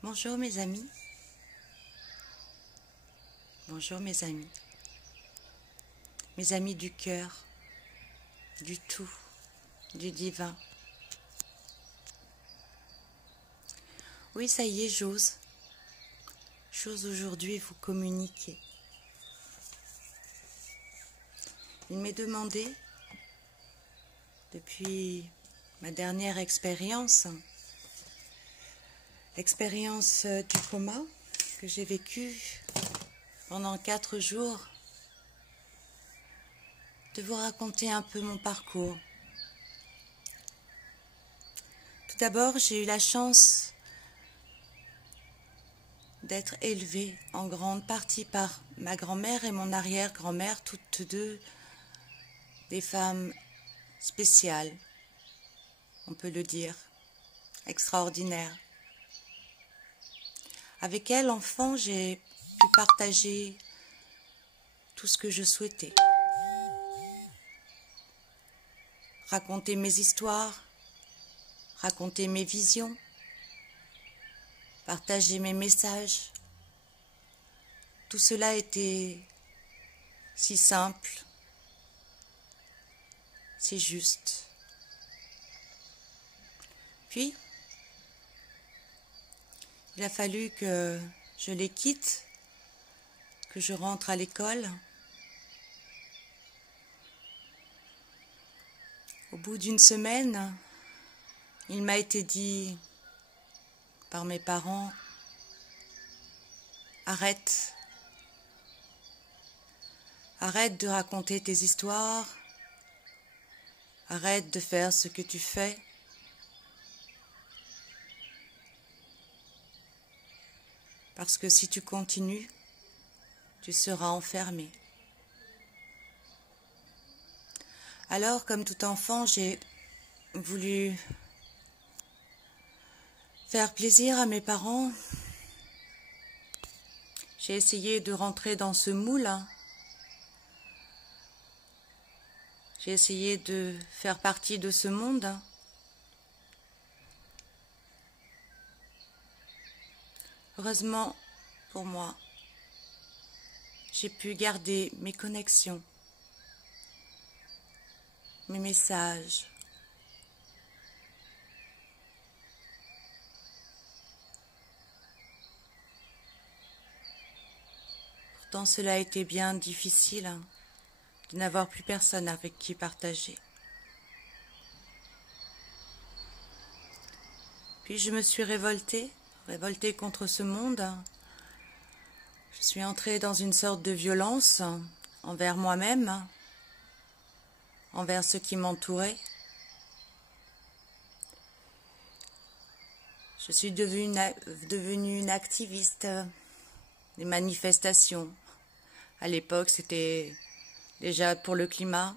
Bonjour mes amis, bonjour mes amis du cœur, du tout, du divin. Oui, ça y est, j'ose aujourd'hui vous communiquer. Il m'est demandé, depuis ma dernière expérience du coma que j'ai vécue pendant 4 jours, de vous raconter un peu mon parcours. Tout d'abord, j'ai eu la chance d'être élevée en grande partie par ma grand-mère et mon arrière-grand-mère, toutes deux des femmes spéciales, on peut le dire, extraordinaires. Avec elles, enfant, j'ai pu partager tout ce que je souhaitais. Raconter mes histoires, raconter mes visions, partager mes messages. Tout cela était si simple, si juste. Puis, il a fallu que je les quitte, que je rentre à l'école. Au bout d'une semaine, il m'a été dit par mes parents, arrête de raconter tes histoires, arrête de faire ce que tu fais. Parce que si tu continues, tu seras enfermé. Alors, comme tout enfant, j'ai voulu faire plaisir à mes parents. J'ai essayé de rentrer dans ce moule. J'ai essayé de faire partie de ce monde. Heureusement pour moi, j'ai pu garder mes connexions, mes messages. Pourtant, cela a été bien difficile de n'avoir plus personne avec qui partager. Puis je me suis révoltée contre ce monde. Je suis entrée dans une sorte de violence envers moi-même, envers ceux qui m'entouraient. Je suis devenue une activiste des manifestations. À l'époque, c'était déjà pour le climat.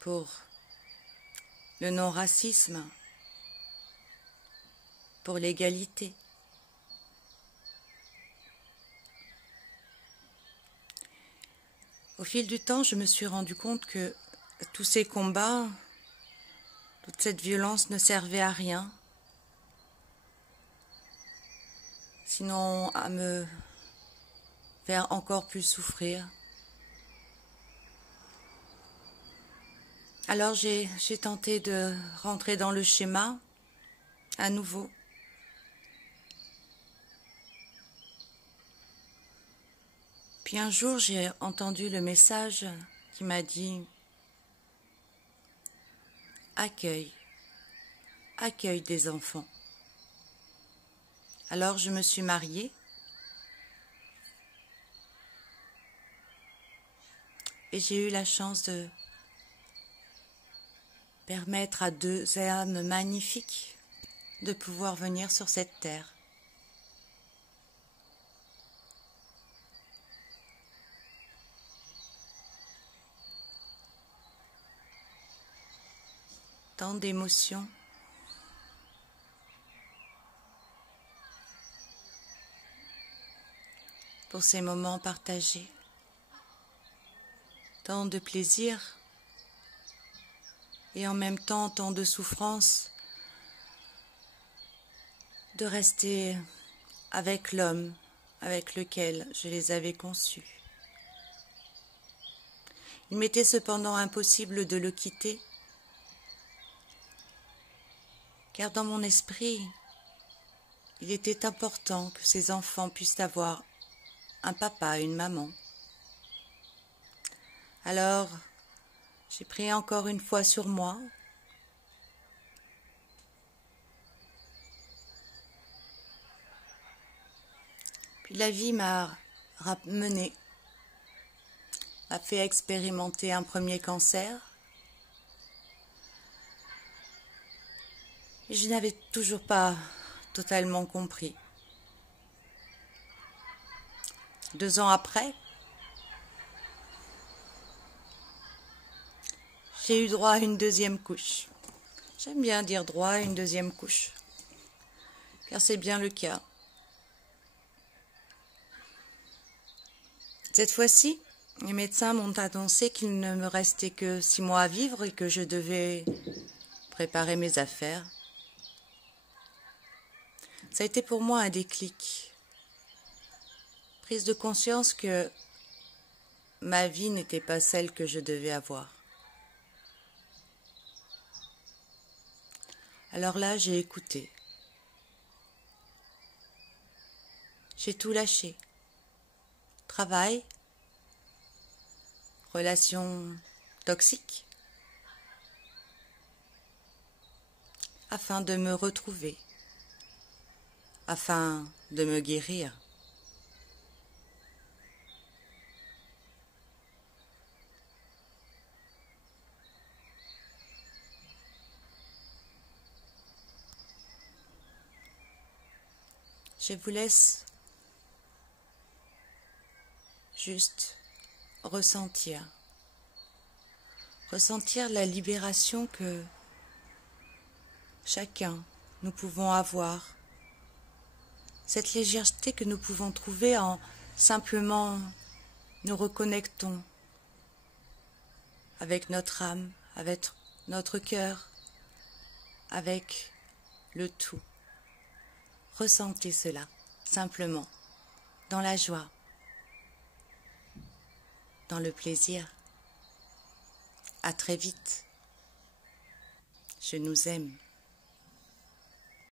Pour le non-racisme, pour l'égalité. Au fil du temps, je me suis rendu compte que tous ces combats, toute cette violence ne servait à rien, sinon à me faire encore plus souffrir. Alors j'ai tenté de rentrer dans le schéma à nouveau. Puis un jour, j'ai entendu le message qui m'a dit « Accueille des enfants ». Alors je me suis mariée et j'ai eu la chance de permettre à 2 âmes magnifiques de pouvoir venir sur cette terre. Tant d'émotions, pour ces moments partagés, tant de plaisir et en même temps tant de souffrance de rester avec l'homme avec lequel je les avais conçus. Il m'était cependant impossible de le quitter, car dans mon esprit, il était important que ces enfants puissent avoir un papa et une maman. Alors, j'ai pris encore une fois sur moi puis la vie m'a ramené, m'a fait expérimenter un premier cancer. Et je n'avais toujours pas totalement compris. 2 ans après, j'ai eu droit à une deuxième couche. J'aime bien dire droit à une deuxième couche, car c'est bien le cas. Cette fois-ci, les médecins m'ont annoncé qu'il ne me restait que 6 mois à vivre et que je devais préparer mes affaires. Ça a été pour moi un déclic. Prise de conscience que ma vie n'était pas celle que je devais avoir. Alors là, j'ai écouté. J'ai tout lâché. Travail, relations toxiques, afin de me retrouver, afin de me guérir. Je vous laisse juste ressentir la libération que chacun nous pouvons avoir, cette légèreté que nous pouvons trouver en simplement nous reconnectons avec notre âme, avec notre cœur, avec le tout. Ressentez cela, simplement, dans la joie, dans le plaisir. À très vite. Je nous aime.